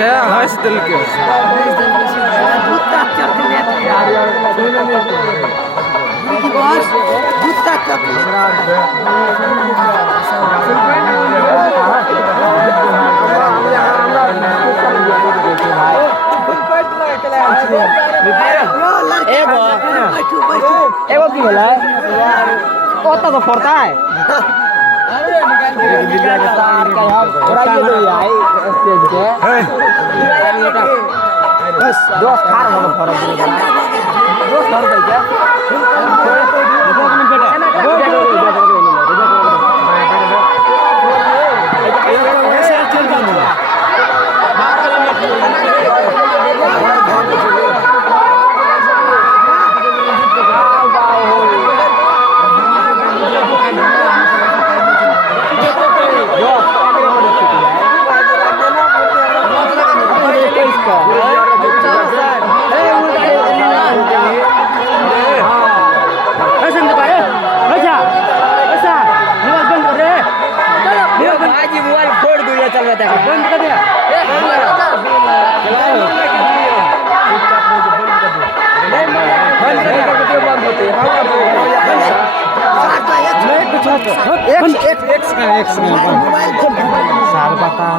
يا هاش دلك एगो की होला ओता तो पड़ता है दोस्त खा रहा है दोस्त और भाई क्या बंद कर दिया बंद होते हैं